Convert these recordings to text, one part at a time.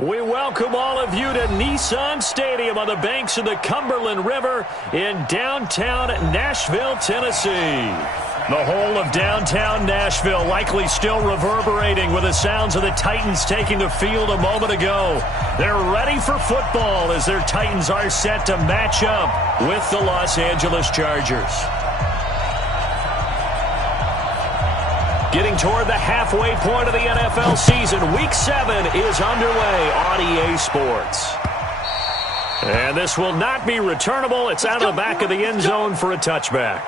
We welcome all of you to Nissan Stadium on the banks of the Cumberland River in downtown Nashville, Tennessee. The whole of downtown Nashville likely still reverberating with the sounds of the Titans taking the field a moment ago. They're ready for football as their Titans are set to match up with the Los Angeles Chargers. Getting toward the halfway point of the NFL season, Week 7 is underway on EA Sports. And this will not be returnable. It's out of the back of the end zone for a touchback.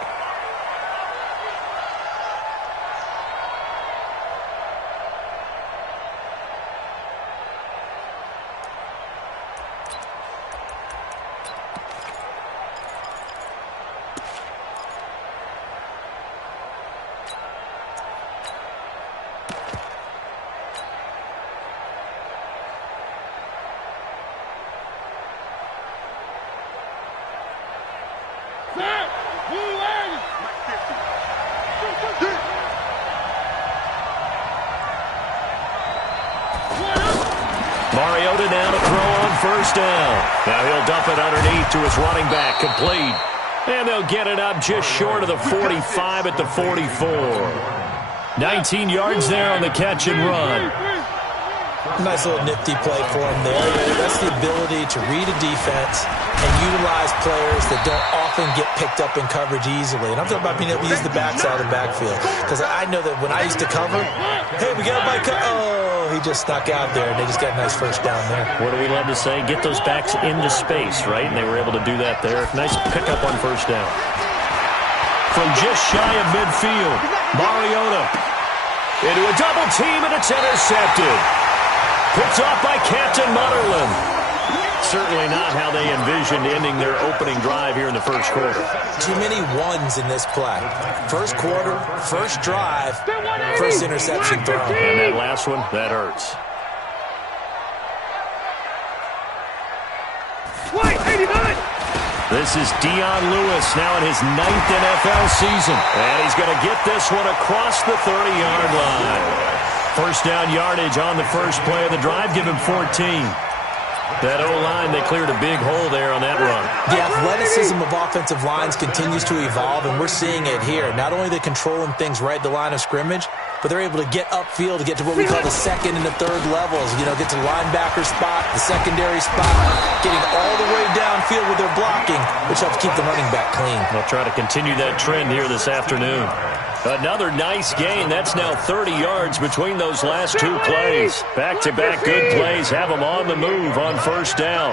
Mariota now to throw on first down. Now he'll dump it underneath to his running back, complete. And they'll get it up just short of the 45 at the 44. 19 yards there on the catch and run. Nice little nifty play for him there. That's the ability to read a defense and utilize players that don't often get picked up in coverage easily. And I'm talking about being able to use the backside of the backfield. Because I know that when I used to cover, hey, we got a bike. Oh, he just snuck out there, and they just got a nice first down there. What do we love to say? Get those backs into space, right? And they were able to do that there. Nice pickup on first down. From just shy of midfield, Mariota into a double team, and it's intercepted. Picked off by Captain Mutterland. Certainly not how they envisioned ending their opening drive here in the first quarter. Too many ones in this play. First quarter, first drive, first interception throw. And that last one, that hurts. This is Dion Lewis now in his 9th NFL season. And he's going to get this one across the 30-yard line. First down yardage on the first play of the drive. Give him 14. That O-line, they cleared a big hole there on that run. The athleticism of offensive lines continues to evolve, and we're seeing it here. Not only are they controlling things right at the line of scrimmage, but they're able to get upfield to get to what we call the second and the third levels. You know, get to the linebacker spot, the secondary spot, getting all the way downfield with their blocking, which helps keep the running back clean. They'll try to continue that trend here this afternoon. Another nice gain. That's now 30 yards between those last two plays. Back-to-back good plays have them on the move on first down.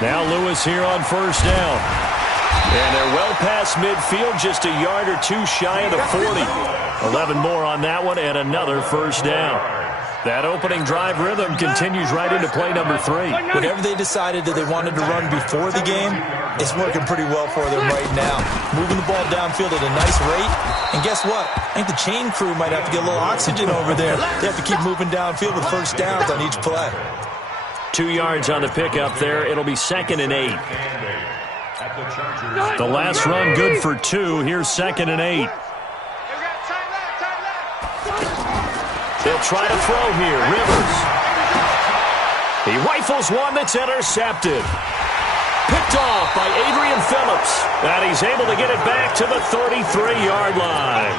Now Lewis here on first down. And they're well past midfield, just a yard or two shy of the 40. 11 more on that one and another first down. That opening drive rhythm continues right into play number 3. Whatever they decided that they wanted to run before the game, it's working pretty well for them right now. Moving the ball downfield at a nice rate. And guess what? I think the chain crew might have to get a little oxygen over there. They have to keep moving downfield with first downs on each play. 2 yards on the pickup there. It'll be 2nd and 8. The last run good for 2. Here's 2nd and 8. They'll try to throw here. Rivers. He rifles one that's intercepted. Picked off by Adrian Phillips. And he's able to get it back to the 33-yard line.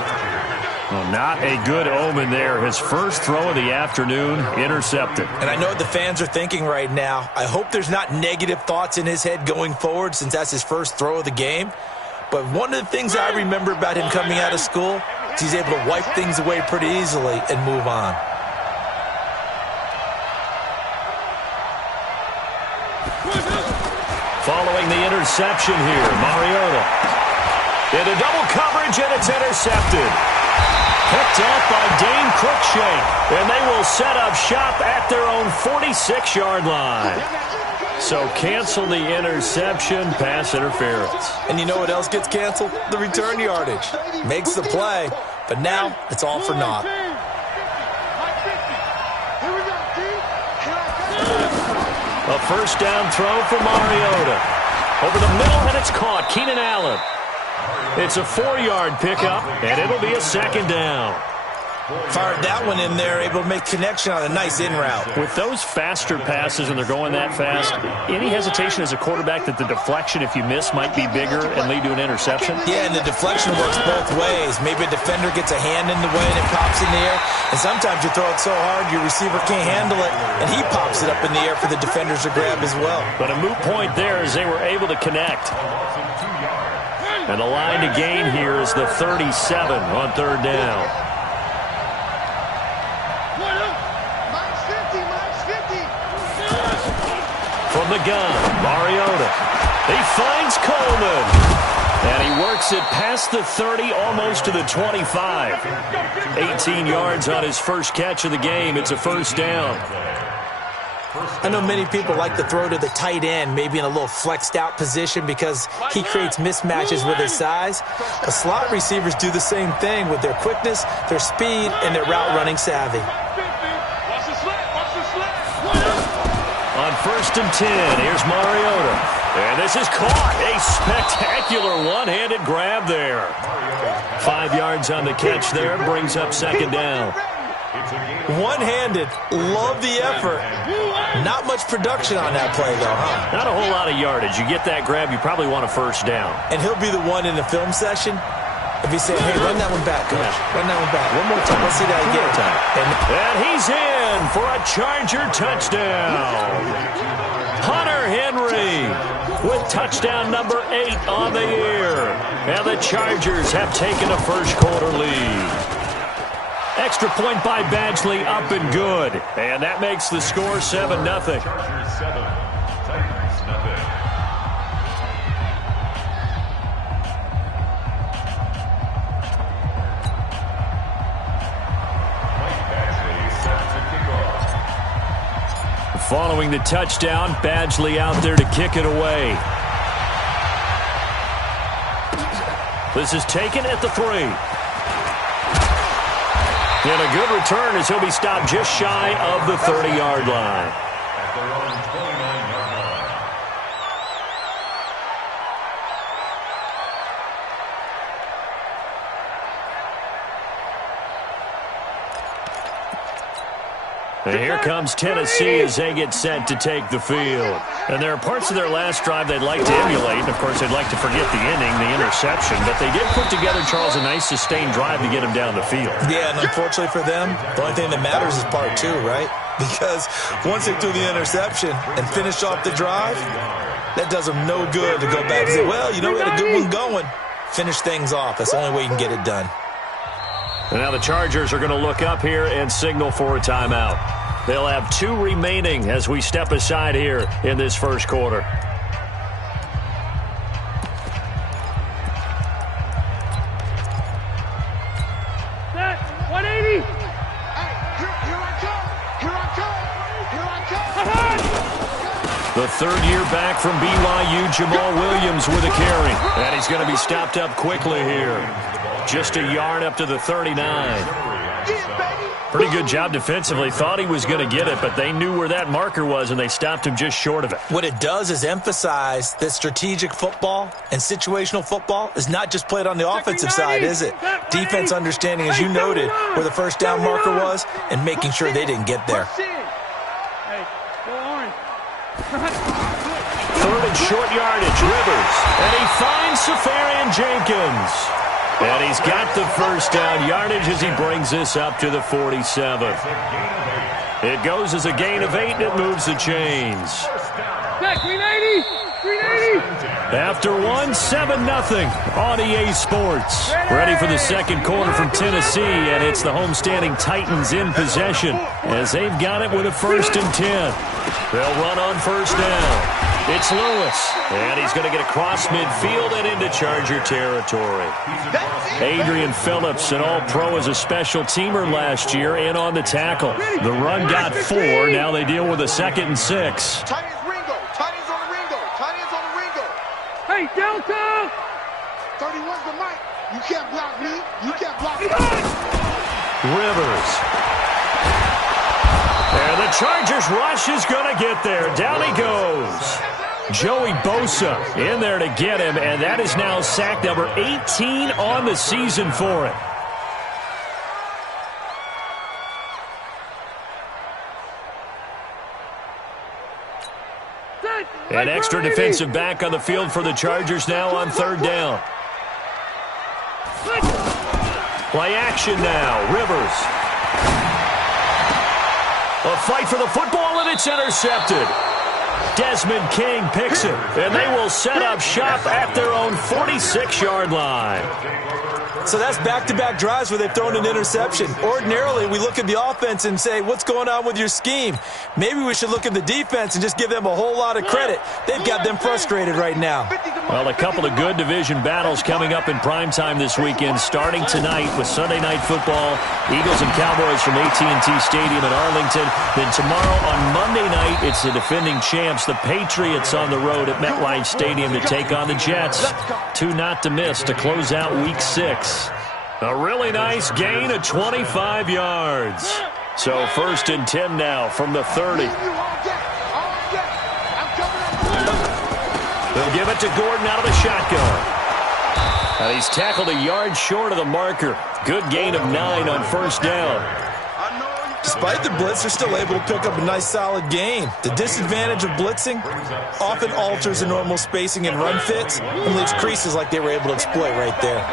Well, not a good omen there. His first throw of the afternoon, intercepted. And I know what the fans are thinking right now. I hope there's not negative thoughts in his head going forward since that's his first throw of the game. But one of the things I remember about him coming out of school is he's able to wipe things away pretty easily and move on. Following the interception here, Mariota. Into double coverage, and it's intercepted. Picked off by Dane Cruikshank. And they will set up shop at their own 46-yard line. So cancel the interception, pass interference. And you know what else gets canceled? The return yardage. Makes the play, but now it's all for naught. A first down throw for Mariota. Over the middle, and it's caught. Keenan Allen. It's a 4-yard pickup, and it'll be a 2nd down. Fired that one in there, able to make connection on a nice in route. With those faster passes and they're going that fast, any hesitation as a quarterback that the deflection, if you miss, might be bigger and lead to an interception? Yeah, and the deflection works both ways. Maybe a defender gets a hand in the way and it pops in the air. And sometimes you throw it so hard your receiver can't handle it, and he pops it up in the air for the defenders to grab as well. But a moot point there as they were able to connect. And the line to gain here is the 37 on third down. From the gun, Mariota. He finds Coleman. And he works it past the 30, almost to the 25. 18 yards on his first catch of the game. It's a first down. I know many people like to throw to the tight end, maybe in a little flexed out position because he creates mismatches with his size. But slot receivers do the same thing with their quickness, their speed, and their route running savvy. On 1st and 10, here's Mariota. And this is caught. A spectacular one-handed grab there. 5 yards on the catch there, brings up second down. One-handed, love the effort. Not much production on that play, though, huh? Not a whole lot of yardage. You get that grab, you probably want a first down. And he'll be the one in the film session if he's saying, hey, run that one back, coach. Yeah. Run that one back. One more time. Let's see that again. And he's in for a Charger touchdown. Hunter Henry with touchdown number 8 on the year. And the Chargers have taken a first quarter lead. Extra point by Badgley, up and good. And that makes the score 7-0. Following the touchdown, Badgley out there to kick it away. This is taken at the 3. And a good return as he'll be stopped just shy of the 30-yard line. At their own 29-yard line. And here comes Tennessee as they get set to take the field. And there are parts of their last drive they'd like to emulate. And, of course, they'd like to forget the inning, the interception. But they did put together, Charles, a nice sustained drive to get him down the field. Yeah, and unfortunately for them, the only thing that matters is part 2, right? Because once they threw the interception and finished off the drive, that does them no good to go back and say, well, you know, we had a good one going. Finish things off. That's the only way you can get it done. And now the Chargers are going to look up here and signal for a timeout. They'll have 2 remaining as we step aside here in this first quarter. Set, 180. The third-year back from BYU, Jamal Williams with a carry. And he's going to be stopped up quickly here. Just a yard up to the 39. Pretty good job defensively. Thought he was going to get it, but they knew where that marker was, and they stopped him just short of it. What it does is emphasize that strategic football and situational football is not just played on the offensive side, is it? Defense understanding, as you noted, where the first down marker was and making sure they didn't get there. Third and short yardage, Rivers. And he finds Safarian Jenkins. And he's got the first down yardage as he brings this up to the 47. It goes as a gain of 8, and it moves the chains. Back, 380. 380. After 7-0 on EA Sports. Ready for the second quarter from Tennessee, and it's the homestanding Titans in possession as they've got it with a 1st and 10. They'll run on first down. It's Lewis, and he's going to get across midfield and into Charger territory. Adrian Phillips, an all-pro as a special teamer last year, in on the tackle. The run got 4. Now they deal with a 2nd and 6. Hey, Delta! 31's the mic. You can't block me. You can't block me. Rivers. And the Chargers rush is going to get there. Down he goes. Joey Bosa in there to get him, and that is now sack number 18 on the season for him. An extra defensive back on the field for the Chargers now on third down. Play action now. Rivers. A fight for the football, and it's intercepted. Desmond King picks it, and they will set up shop at their own 46-yard line. So that's back-to-back drives where they've thrown an interception. Ordinarily, we look at the offense and say, what's going on with your scheme? Maybe we should look at the defense and just give them a whole lot of credit. They've got them frustrated right now. Well, a couple of good division battles coming up in primetime this weekend, starting tonight with Sunday Night Football, Eagles and Cowboys from AT&T Stadium in Arlington. Then tomorrow on Monday night, it's the defending champs, the Patriots, on the road at MetLife Stadium to take on the Jets. Two not to miss to close out Week 6. A really nice gain of 25 yards. So 1st and 10 now from the 30. They'll give it to Gordon out of the shotgun. And he's tackled a yard short of the marker. Good gain of 9 on first down. Despite the blitz, they're still able to pick up a nice solid gain. The disadvantage of blitzing often alters the normal spacing and run fits and leaves creases like they were able to exploit right there.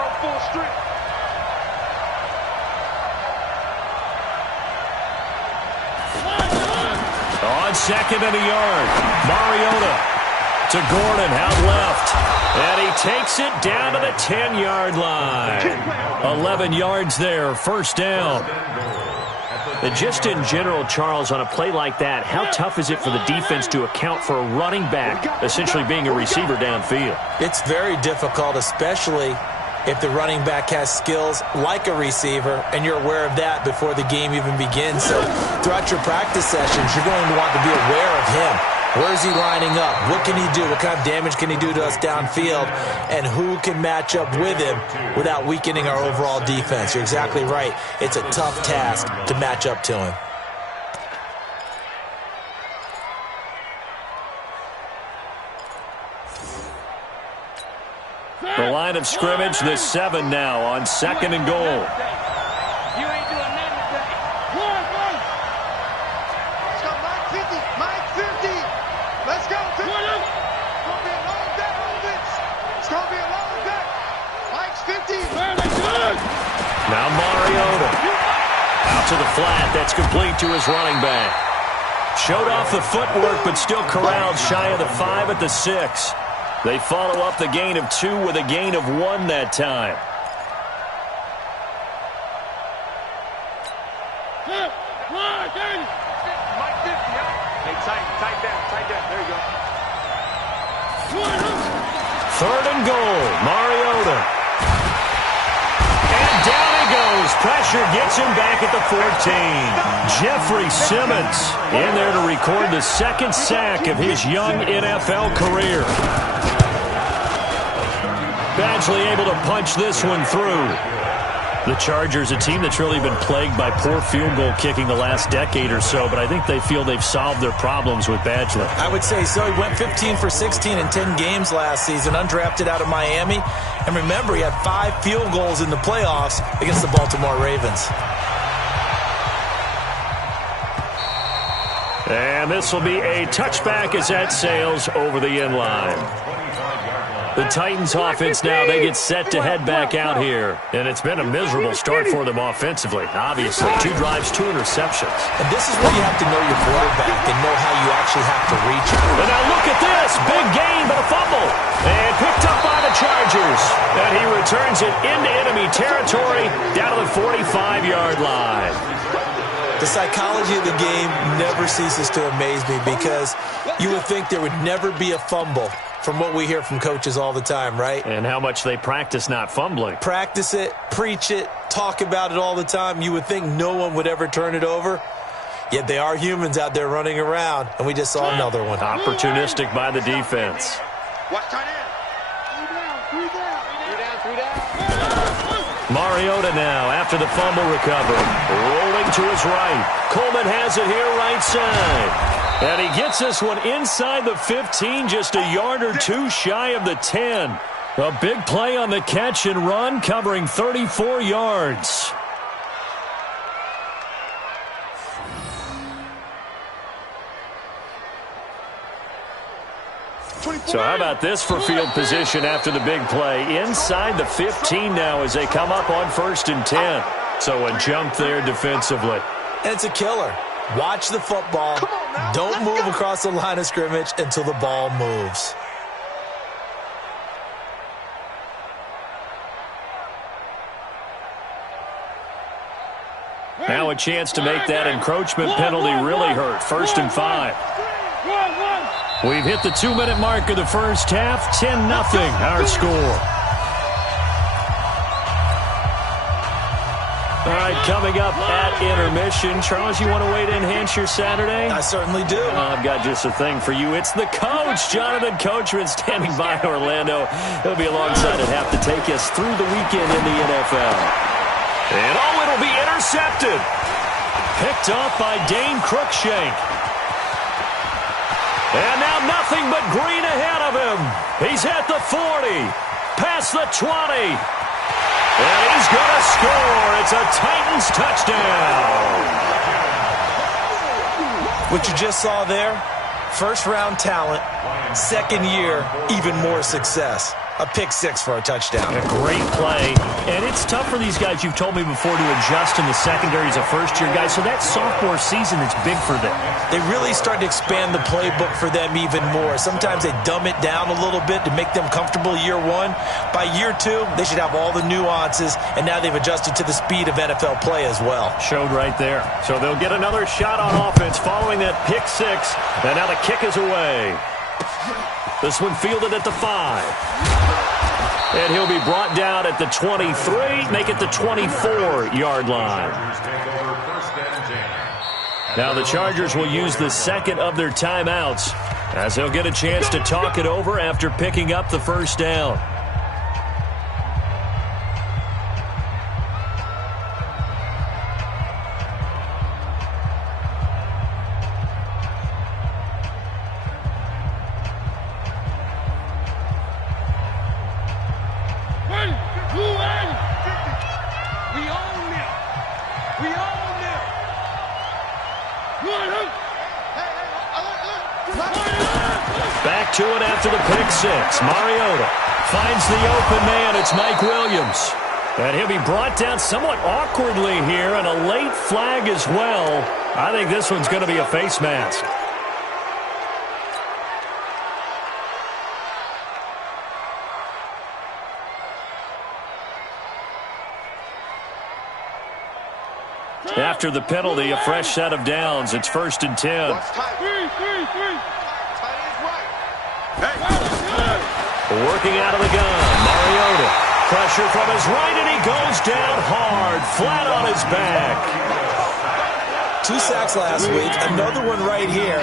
On second and a yard, Mariota to Gordon out left. And he takes it down to the 10-yard line. 11 yards there, first down. And just in general, Charles, on a play like that, how tough is it for the defense to account for a running back essentially being a receiver downfield? It's very difficult, especially if the running back has skills like a receiver, and you're aware of that before the game even begins. So throughout your practice sessions, you're going to want to be aware of him. Where is he lining up? What can he do? What kind of damage can he do to us downfield? And who can match up with him without weakening our overall defense? You're exactly right. It's a tough task to match up to him. The line of scrimmage, the 7 now on second and goal. You ain't doing nothing today. Let's go, Mike 50. Let's go, 50. It's going to be a long day, Ravens. It's going to be a long day. Mike's 50. Now Mariota. Out to the flat. That's complete to his running back. Showed off the footwork, but still corralled shy of the 5 at the 6. They follow up the gain of 2 with a gain of 1 that time. Mike 50, huh? Hey, tight down. There you go. Third and goal, Mariota. And down he goes. Pressure gets him back at the 14. Jeffrey Simmons in there to record the second sack of his young NFL career. Badgley able to punch this one through. The Chargers, a team that's really been plagued by poor field goal kicking the last decade or so, but I think they feel they've solved their problems with Badgley. I would say so. He went 15 for 16 in 10 games last season, undrafted out of Miami. And remember, he had 5 field goals in the playoffs against the Baltimore Ravens. And this will be a touchback as that sails over the end line. The Titans offense now, they get set to head back out here. And it's been a miserable start for them offensively, obviously. 2 drives, 2 interceptions. And this is where you have to know your quarterback and know how you actually have to reach him. And now look at this. Big gain, but a fumble. And picked up by the Chargers. And he returns it into enemy territory down to the 45-yard line. The psychology of the game never ceases to amaze me because you would think there would never be a fumble from what we hear from coaches all the time, right? And how much they practice not fumbling. Practice it, preach it, talk about it all the time. You would think no one would ever turn it over. Yet they are humans out there running around, and we just saw another one. Opportunistic by the defense. Watch tight end. 3 down. Mariota now after the fumble recovery. Rolling to his right. Coleman has it here right side. And he gets this one inside the 15, just a yard or 2 shy of the 10. A big play on the catch and run, covering 34 yards. So how about this for field position after the big play? Inside the 15 now as they come up on 1st and 10. So a jump there defensively. And it's a killer. Watch the football. Don't move across the line of scrimmage until the ball moves. Now a chance to make that encroachment penalty really hurt. 1st and 5. We've hit the 2-minute mark of the first half. 10-0 our score. All right, coming up at intermission. Charles, you want to wait to enhance your Saturday? I certainly do. I've got just a thing for you. It's the coach, Jonathan Coachman, standing by Orlando. He'll be alongside at half to take us through the weekend in the NFL. And it'll be intercepted. Picked off by Dane Cruikshank. And now nothing but green ahead of him. He's at the 40, past the 20. And he's going to score. It's a Titans touchdown. What you just saw there, first-round talent, second year, even more success. A pick six for a touchdown. A great play. And it's tough for these guys, you've told me before, to adjust in the secondary as a first-year guy. So that sophomore season is big for them. They really start to expand the playbook for them even more. Sometimes they dumb it down a little bit to make them comfortable year one. By year two, they should have all the nuances, and now they've adjusted to the speed of NFL play as well. Showed right there. So they'll get another shot on offense following that pick six. And now the kick is away. This one fielded at the 5. And he'll be brought down at the 23, make it the 24-yard line. Now the Chargers will use the second of their timeouts as they'll get a chance to talk it over after picking up the first down. Back to it after the pick six. Mariota finds the open man. It's Mike Williams. And he'll be brought down somewhat awkwardly here, and a late flag as well. I think this one's going to be a face mask. After the penalty, a fresh set of downs. It's 1st and 10. Working out of the gun, Mariota. Pressure from his right, and he goes down hard, flat on his back. 2 sacks last week, another one right here.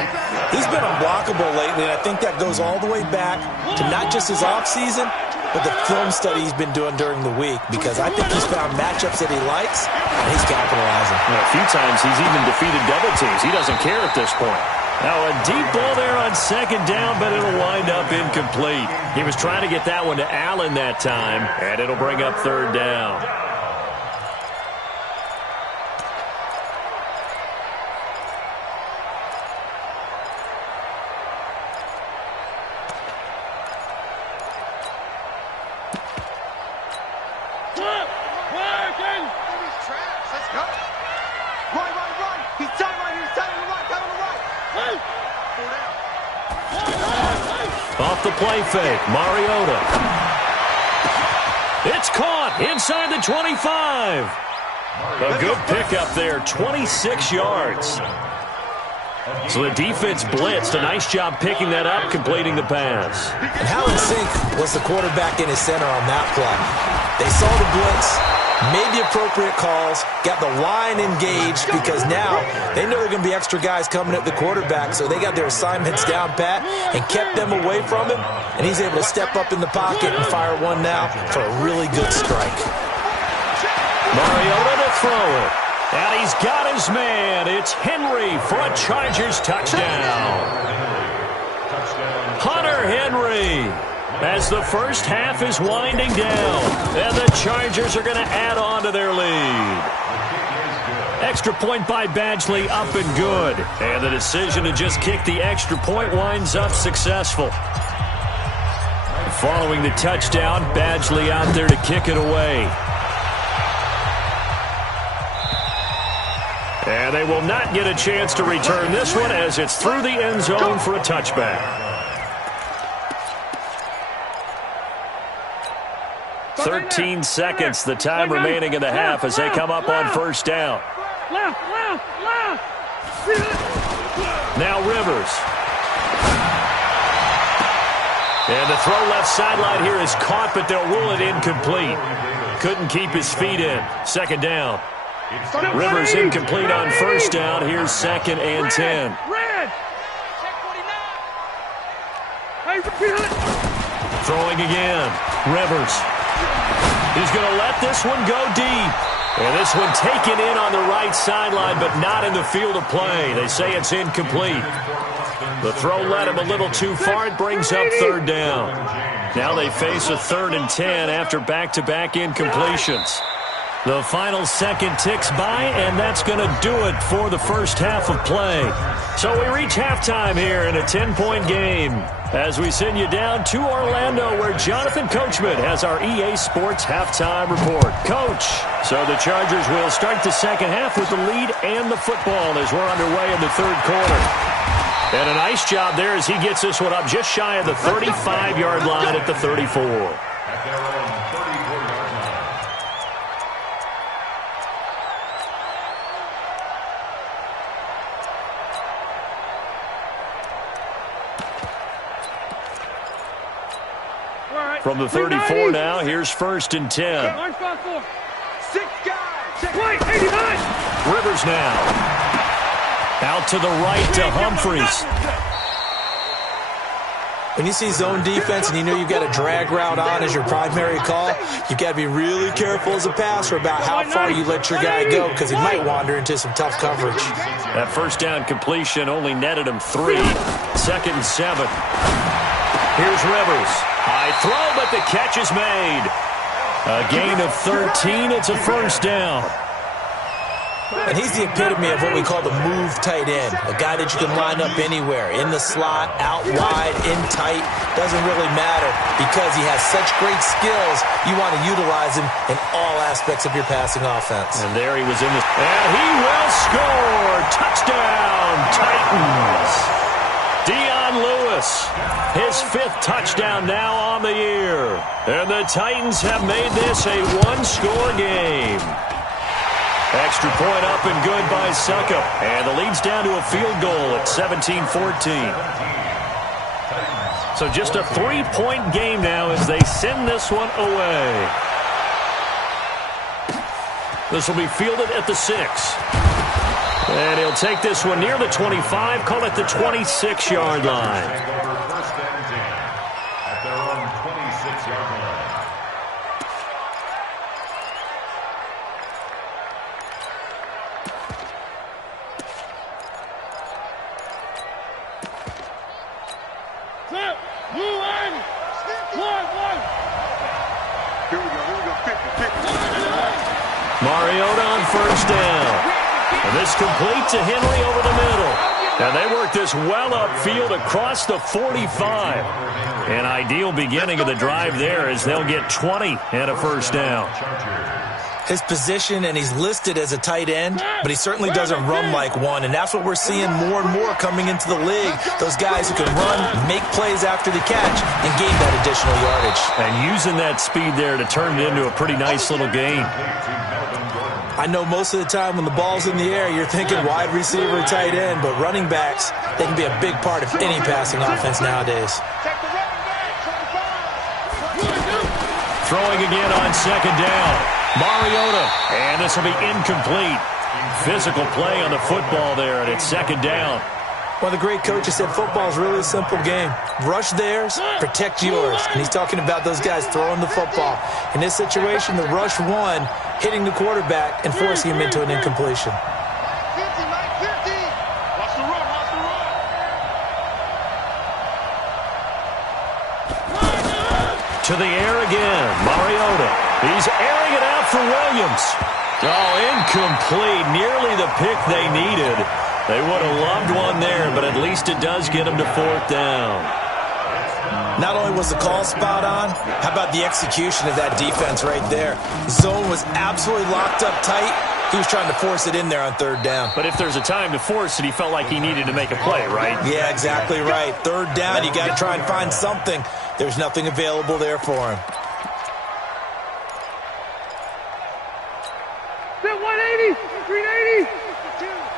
He's been unblockable lately, and I think that goes all the way back to not just his offseason, but the film study he's been doing during the week, because I think he's found matchups that he likes, and he's capitalizing. A few times he's even defeated double teams. He doesn't care at this point. Now a deep ball there on second down, but it'll wind up incomplete. He was trying to get that one to Allen that time, and it'll bring up 3rd down. Off the play fake, Mariota. It's caught inside the 25. A good pickup there, 26 yards. So the defense blitzed. A nice job picking that up, completing the pass. And how in sync was the quarterback in his center on that play? They saw the blitz, made the appropriate calls, got the line engaged, because now they know there are going to be extra guys coming at the quarterback, so they got their assignments down pat and kept them away from him, and he's able to step up in the pocket and fire one now for a really good strike. Mariota to throw it, and he's got his man. It's Henry for a Chargers touchdown. Hunter Henry. As the first half is winding down, and the Chargers are going to add on to their lead. Extra point by Badgley, up and good. And the decision to just kick the extra point winds up successful. Following the touchdown, Badgley out there to kick it away. And they will not get a chance to return this one as it's through the end zone for a touchback. 13 seconds, the time remaining in the half as they come up on first down. Now Rivers. And the throw left sideline here is caught, but they'll rule it incomplete. Couldn't keep his feet in. Second down. Rivers incomplete on first down. Here's 2nd and 10. Throwing again. Rivers. He's going to let this one go deep. And this one taken in on the right sideline, but not in the field of play. They say it's incomplete. The throw led him a little too far. It brings up 3rd down. Now they face a 3rd and 10 after back-to-back incompletions. The final second ticks by, and that's going to do it for the first half of play. So we reach halftime here in a 10-point game as we send you down to Orlando, where Jonathan Coachman has our EA Sports halftime report. Coach, so the Chargers will start the second half with the lead and the football as we're underway in the 3rd quarter. And a nice job there as he gets this one up just shy of the 35-yard line at the 34. At their own 34-yard line. From the 34 now, here's 1st and 10. 6 guys. Rivers now. Out to the right to Humphreys. When you see zone defense and you know you've got a drag route on as your primary call, you've got to be really careful as a passer about how far you let your guy go because he might wander into some tough coverage. That first down completion only netted him 3. 2nd and 7. Here's Rivers. High throw, but the catch is made. A gain of 13. It's a first down. And he's the epitome of what we call the move tight end, a guy that you can line up anywhere, in the slot, out wide, in tight, doesn't really matter because he has such great skills. You want to utilize him in all aspects of your passing offense. And there he was in this, and he will score. Touchdown, Titans. Dion Lewis, his 5th touchdown now on the year. And the Titans have made this a one-score game. Extra point up and good by Suckup. And the lead's down to a field goal at 17-14. So just a 3-point game now as they send this one away. This will be fielded at the 6. And he'll take this one near the 25, call it the 26-yard line. First and 10 at their own 26-yard line. Mariota on first down. And this complete to Henry over the middle. And they work this well upfield across the 45. An ideal beginning of the drive there as they'll get 20 and a first down. His position, and he's listed as a tight end, but he certainly doesn't run like one, and that's what we're seeing more and more coming into the league. Those guys who can run, make plays after the catch, and gain that additional yardage. And using that speed there to turn it into a pretty nice little game. I know most of the time when the ball's in the air, you're thinking wide receiver, tight end, but running backs, they can be a big part of any passing offense nowadays. Throwing again on second down. Mariota, and this will be incomplete. Physical play on the football there, and it's second down. One of the great coaches said football is really a simple game. Rush theirs, protect yours. And he's talking about those guys throwing the football. In this situation, the rush one, hitting the quarterback and forcing him into an incompletion. To the air again, Mariota. He's airing it out for Williams. Oh, incomplete. Nearly the pick they needed. They would have loved one there, but at least it does get them to fourth down. Not only was the call spot on, how about the execution of that defense right there? Zone was absolutely locked up tight. He was trying to force it in there on third down. But if there's a time to force it, he felt like he needed to make a play, right? Yeah, exactly right. Third down, you got to try and find something. There's nothing available there for him. Sit 180, 380.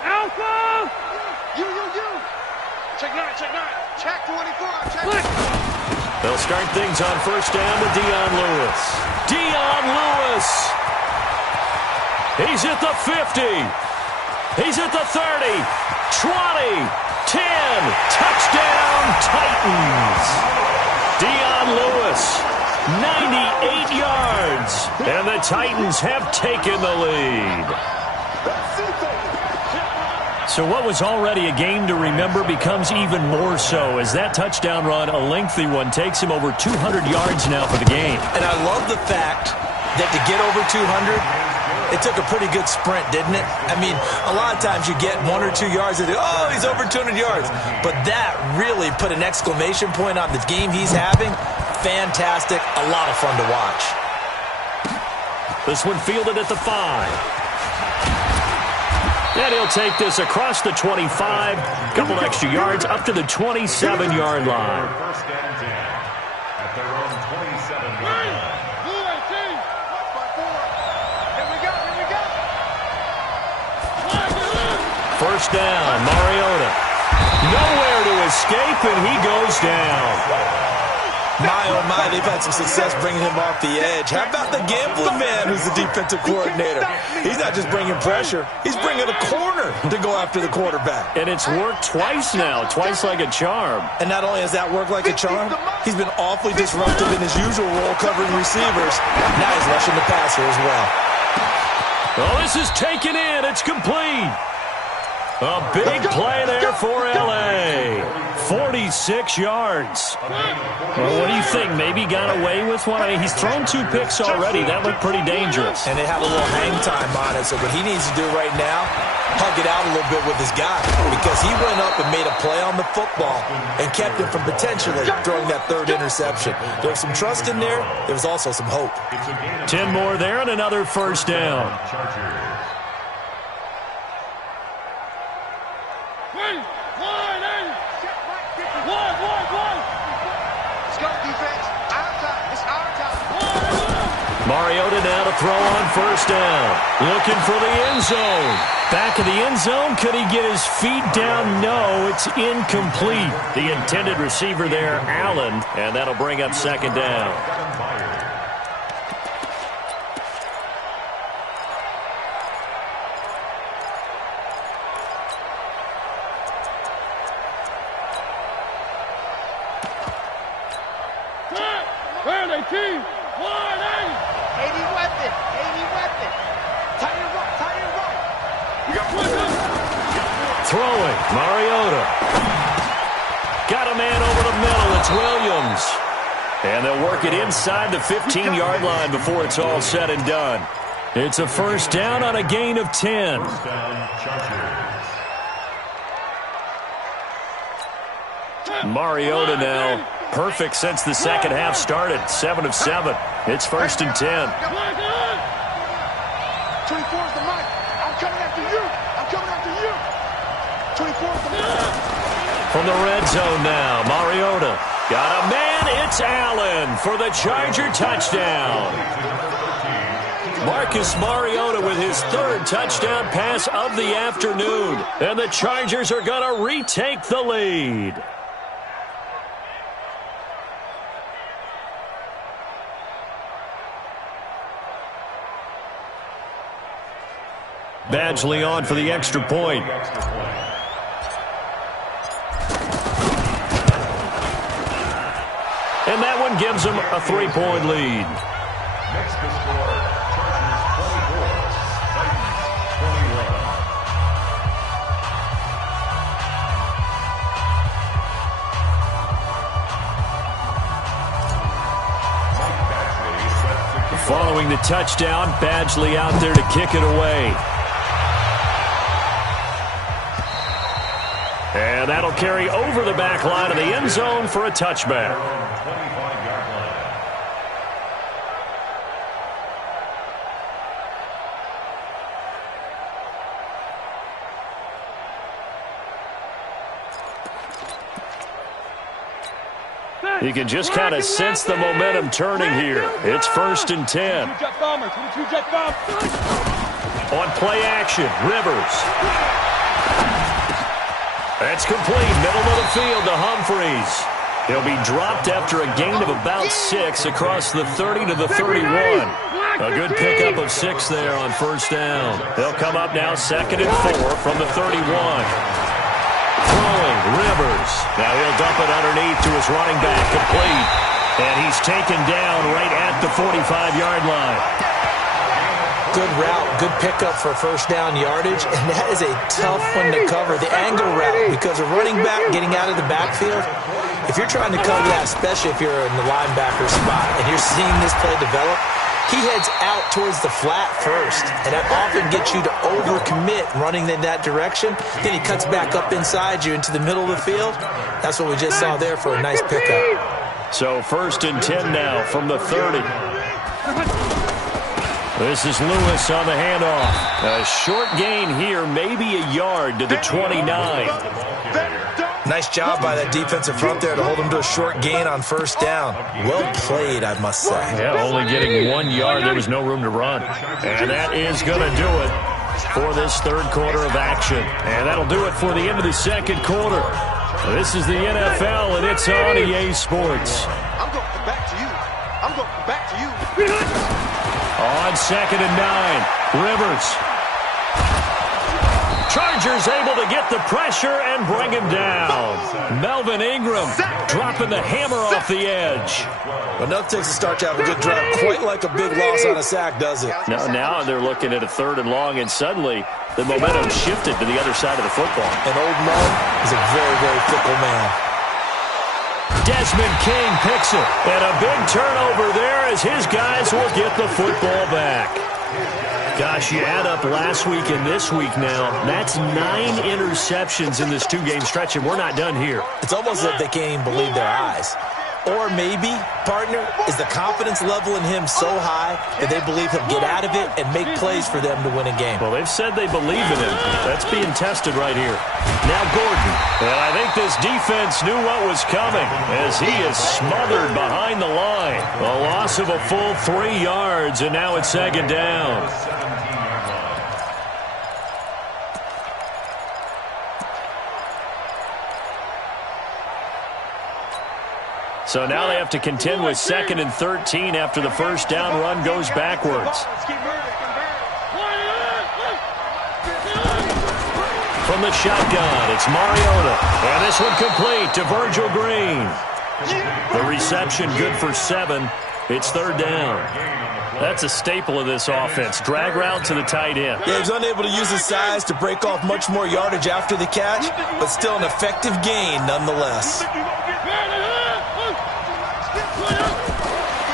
Alpha. You. Check 9. Check 24. Check. They'll start things on first down to Dion Lewis. Dion Lewis. He's at the 50. He's at the 30. 20. 10. Touchdown, Titans. Dion Lewis. 98 yards. And the Titans have taken the lead. So what was already a game to remember becomes even more so as that touchdown run, a lengthy one, takes him over 200 yards now for the game. And I love the fact that to get over 200, it took a pretty good sprint, didn't it? I mean, a lot of times you get 1 or 2 yards and oh, he's over 200 yards. But that really put an exclamation point on the game he's having. Fantastic. A lot of fun to watch. This one fielded at the 5. And he'll take this across the 25, couple extra yards up to the 27-yard line. First and 10 at their own 27-yard line. Here we go. First down, Mariota. Nowhere to escape, and he goes down. My, oh my, they've had some success bringing him off the edge. How about the gambling man who's the defensive coordinator? He's not just bringing pressure. He's bringing a corner to go after the quarterback. And it's worked twice now, twice like a charm. And not only has that worked like a charm, he's been awfully disruptive in his usual role covering receivers. Now he's rushing the passer as well. Oh, this is taken in. It's complete. A big play there for L.A. 46 yards. Well, what do you think? Maybe got away with one? I mean, he's thrown 2 picks already. That looked pretty dangerous. And they had a little hang time on it. So what he needs to do right now, hug it out a little bit with his guy. Because he went up and made a play on the football and kept him from potentially throwing that third interception. There was some trust in there. There was also some hope. 10 more there and another first down. Chargers. Mariota now to throw on first down. Looking for the end zone. Back of the end zone. Could he get his feet down? No, it's incomplete. The intended receiver there, Allen, and that'll bring up second down. Where are they, team? 180. 80 weapon. Tight and right. We got one. Throwing, Mariota. Got a man over the middle. It's Williams. And they'll work it inside the 15-yard line before it's all said and done. It's a first down on a gain of 10. First down, Chargers. Mariota now. Perfect since the second half started. 7 of 7. It's first and 10. 24 is the mic. I'm coming after you. 24 is the mic. From the red zone now, Mariota. Got a man. It's Allen for the Charger touchdown. Marcus Mariota with his 3rd touchdown pass of the afternoon. And the Chargers are going to retake the lead. Badgley on for the extra point. And that one gives them a 3-point lead. Next to score, Chargers 24, Titans 21. Following the touchdown, Badgley out there to kick it away. And And that'll carry over the back line of the end zone for a touchback. 25-yard line. You can just kind of sense the momentum turning here. It's 1st and 10. On play action, Rivers. That's complete, middle of the field to Humphreys. He'll be dropped after a gain of about 6 across the 30 to the 31. A good pickup of 6 there on 1st down. They'll come up now 2nd and 4 from the 31. Throwing, Rivers. Now he'll dump it underneath to his running back, complete. And he's taken down right at the 45-yard line. Good route, good pickup for 1st down yardage, and that is a tough one to cover. The angle route, because a running back getting out of the backfield, if you're trying to cover that, especially if you're in the linebacker spot, and you're seeing this play develop, he heads out towards the flat first, and that often gets you to overcommit running in that direction. Then he cuts back up inside you into the middle of the field. That's what we just saw there for a nice pickup. So 1st and 10 now from the 30. This is Lewis on the handoff. A short gain here, maybe a yard to the 29. Nice job by that defensive front there to hold him to a short gain on 1st down. Well played, I must say. Yeah, only getting 1 yard. There was no room to run. And that is going to do it for this 3rd quarter of action. And that'll do it for the end of the 2nd quarter. This is the NFL, and it's on EA Sports. I'm going back to you. I'm going back to you. On 2nd and 9, Rivers. Chargers able to get the pressure and bring him down. Melvin Ingram dropping the hammer off the edge. But nothing takes a start to have a good drive. Quite like a big loss on a sack, does it? Now they're looking at a 3rd and long, and suddenly the momentum shifted to the other side of the football. And Old Mo is a very, very fickle man. Desmond King picks it, and a big turnover there as his guys will get the football back. Gosh, you add up last week and this week now, that's 9 interceptions in this 2-game stretch, and we're not done here. It's almost as if they can't even believe their eyes. Or maybe, partner, is the confidence level in him so high that they believe he'll get out of it and make plays for them to win a game. Well, they've said they believe in him. That's being tested right here. Now Gordon. And I think this defense knew what was coming as he is smothered behind the line. A loss of a full 3 yards, and now it's 2nd down. So now they have to contend with 2nd and 13 after the 1st down run goes backwards. From the shotgun, it's Mariota. And this one complete to Virgil Green. The reception good for 7. It's 3rd down. That's a staple of this offense. Drag route to the tight end. Yeah, he's unable to use his size to break off much more yardage after the catch, but still an effective gain nonetheless.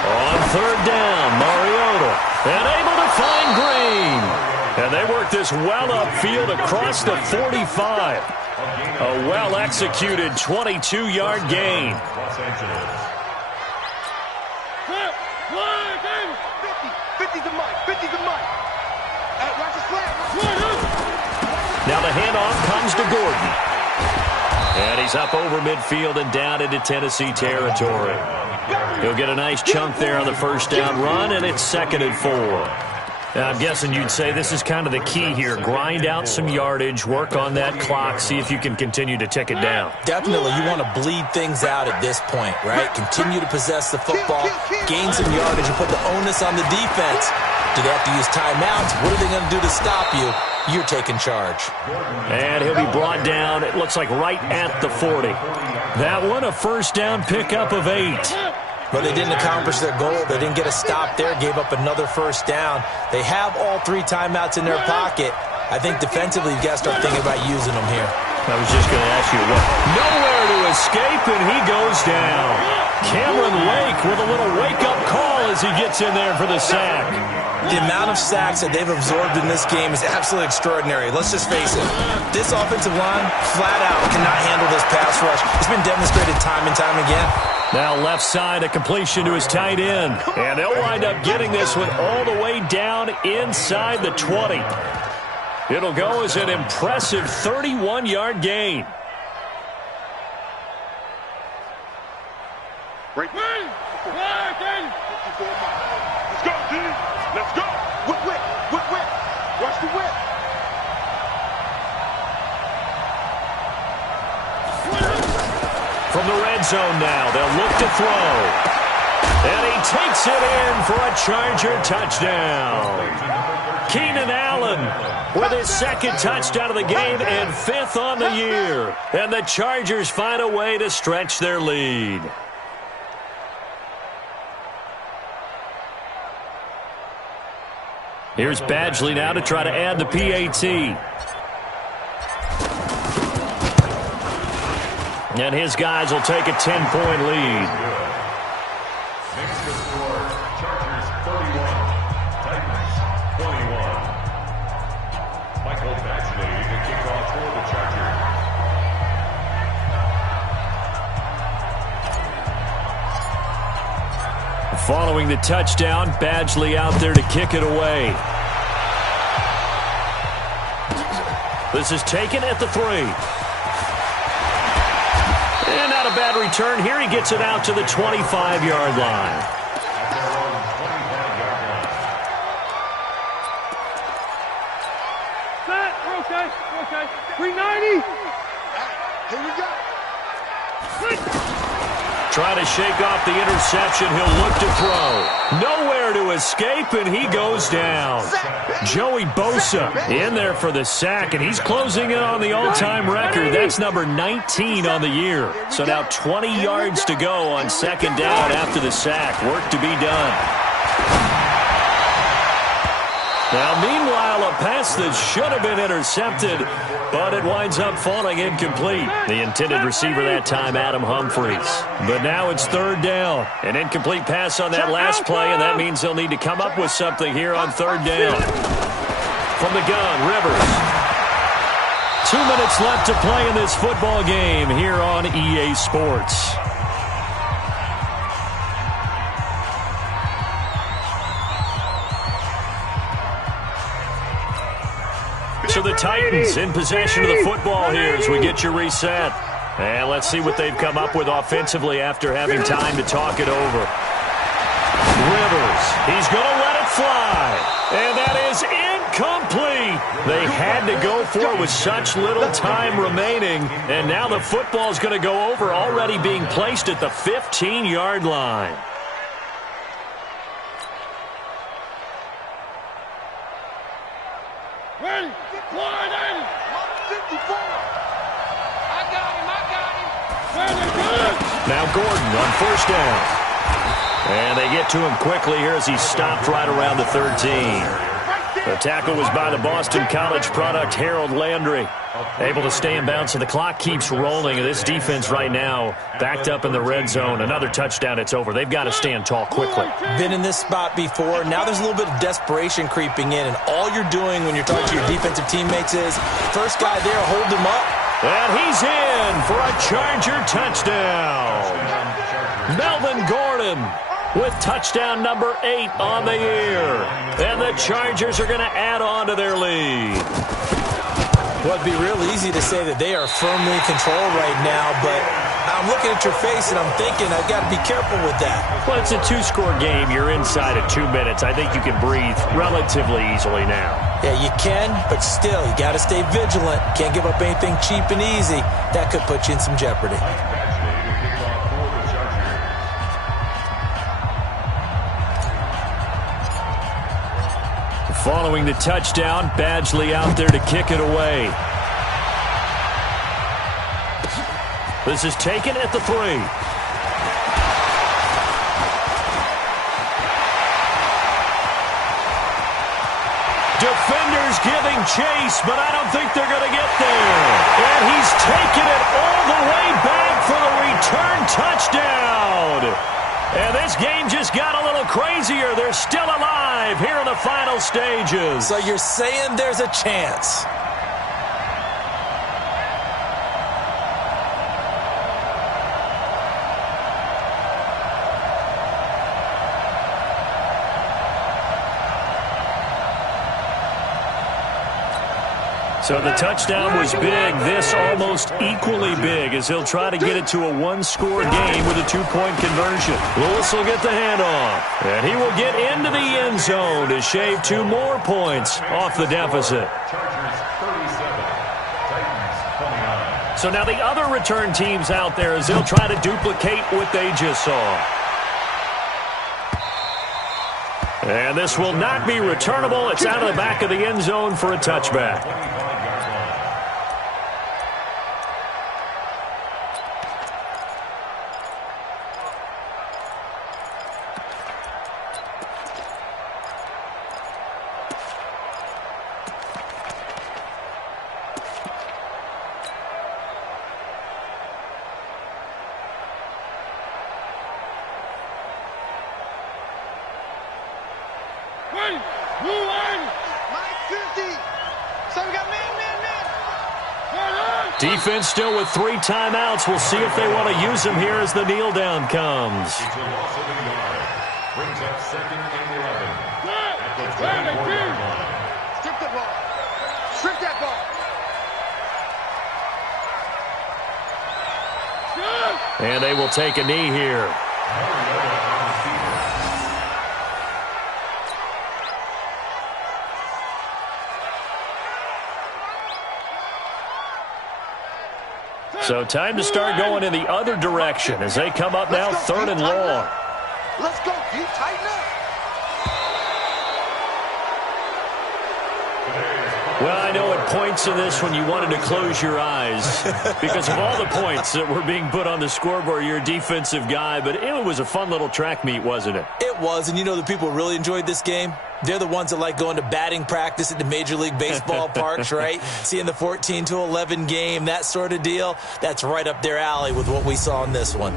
On 3rd down, Mariota, and able to find Green. And they work this well upfield across the 45. A well-executed 22-yard gain. Los Angeles. 50 to Mike. 50 to Mike. Watch the slam. Now the handoff comes to Gordon. And he's up over midfield and down into Tennessee territory. He'll get a nice chunk there on the 1st down run, and it's 2nd and 4. Now, I'm guessing you'd say this is kind of the key here. Grind out some yardage, work on that clock, see if you can continue to tick it down. Definitely. You want to bleed things out at this point, right? Continue to possess the football, gain some yardage, and put the onus on the defense. Do they have to use timeouts? What are they going to do to stop you? You're taking charge. And he'll be brought down, it looks like right at the 40. That one, a 1st down pickup of 8. But they didn't accomplish their goal. They didn't get a stop there, gave up another 1st down. They have all 3 timeouts in their pocket. I think defensively, you've got to start thinking about using them here. I was just going to ask you what. Nowhere to escape, and he goes down. Cameron Lake with a little wake-up call as he gets in there for the sack. The amount of sacks that they've absorbed in this game is absolutely extraordinary. Let's just face it. This offensive line, flat out, cannot handle this pass rush. It's been demonstrated time and time again. Now left side, a completion to his tight end. And they'll wind up getting this one all the way down inside the 20. It'll go as an impressive 31-yard gain. Let's go, D. Let's go. Whip. Watch the whip. From the red zone now, they'll look to throw. And he takes it in for a Charger touchdown. Keenan Allen with his second touchdown of the game and 5th on the year. And the Chargers find a way to stretch their lead. Here's Badgley now to try to add the PAT. And his guys will take a 10-point lead. Makes the score Chargers 31, Titans 21. Michael Badgley, the kickoff for the Chargers. Following the touchdown, Badgley out there to kick it away. This is taken at the 3. And not a bad return here. He gets it out to the 25-yard line. At their own 25-yard line. Set. We're okay. 390. Here we go. Trying to shake off the interception. He'll look to throw. Nowhere to escape, and he goes down. Joey Bosa in there for the sack, and he's closing in on the all-time record. That's number 19 on the year. So now 20 yards to go on second down after the sack. Work to be done. Now, meanwhile, a pass that should have been intercepted, but it winds up falling incomplete. The intended receiver that time, Adam Humphries. But now it's third down. An incomplete pass on that last play, and that means they'll need to come up with something here on third down. From the gun, Rivers. 2 minutes left to play in this football game here on EA Sports. So the Titans in possession of the football here as we get you reset. And let's see what they've come up with offensively after having time to talk it over. Rivers, he's going to let it fly. And that is incomplete. They had to go for it with such little time remaining. And now the football is going to go over, already being placed at the 15-yard line. Ready? Wide in. 54. I got him. Now Gordon on first down. And they get to him quickly here as he stopped right around the 13. The tackle was by the Boston College product, Harold Landry. Able to stay in bounds, so the clock keeps rolling. This defense right now backed up in the red zone. Another touchdown, it's over. They've got to stand tall quickly. Been in this spot before. Now there's a little bit of desperation creeping in, and all you're doing when you're talking to your defensive teammates is, first guy there, hold him up. And he's in for a Charger touchdown. Melvin Gordon with touchdown number 8 on the year. And the Chargers are going to add on to their lead. Well, it'd be real easy to say that they are firmly in control right now, but I'm looking at your face and I'm thinking I've got to be careful with that. Well, it's a 2-score game. You're inside of 2 minutes. I think you can breathe relatively easily now. Yeah, you can, but still, you got to stay vigilant. Can't give up anything cheap and easy. That could put you in some jeopardy. Following the touchdown, Badgley out there to kick it away. This is taken at the 3. Defenders giving chase, but I don't think they're going to get there. And he's taken it all the way back for And this game just got a little crazier. They're still alive here in the final stages. So you're saying there's a chance? So the touchdown was big. This almost equally big as he'll try to get it to a one-score game with a two-point conversion. Lewis will get the handoff, and he will get into the end zone to shave 2 more points off the deficit. Chargers 37, Titans 29. So now the other return teams out there as they'll try to duplicate what they just saw. And this will not be returnable. It's out of the back of the end zone for a touchback. Defense still with 3 timeouts. We'll see if they want to use them here as the kneel down comes. It's a loss of a yard. Brings up 2nd and 11. At the 24-yard line. Strip the ball. Strip that ball. And they will take a knee here. So time to start going in the other direction as they come up now 3rd and long. Let's go, you tighten up. Well, I know at points in this when you wanted to close your eyes because of all the points that were being put on the scoreboard. You're a defensive guy, but it was a fun little track meet, wasn't it? It was, and you know the people really enjoyed this game? They're the ones that like going to batting practice at the Major League Baseball parks, right? Seeing the 14-11 game, that sort of deal. That's right up their alley with what we saw in this one.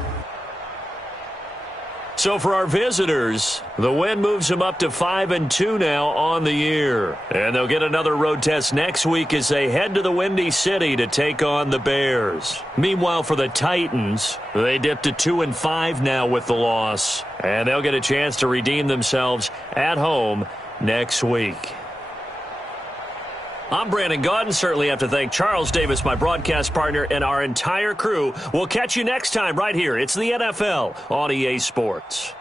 So for our visitors, the win moves them up to 5-2 now on the year. And they'll get another road test next week as they head to the Windy City to take on the Bears. Meanwhile, for the Titans, they dip to 2-5 now with the loss. And they'll get a chance to redeem themselves at home next week. I'm Brandon Gaudin. Certainly have to thank Charles Davis, my broadcast partner, and our entire crew. We'll catch you next time right here. It's the NFL on EA Sports.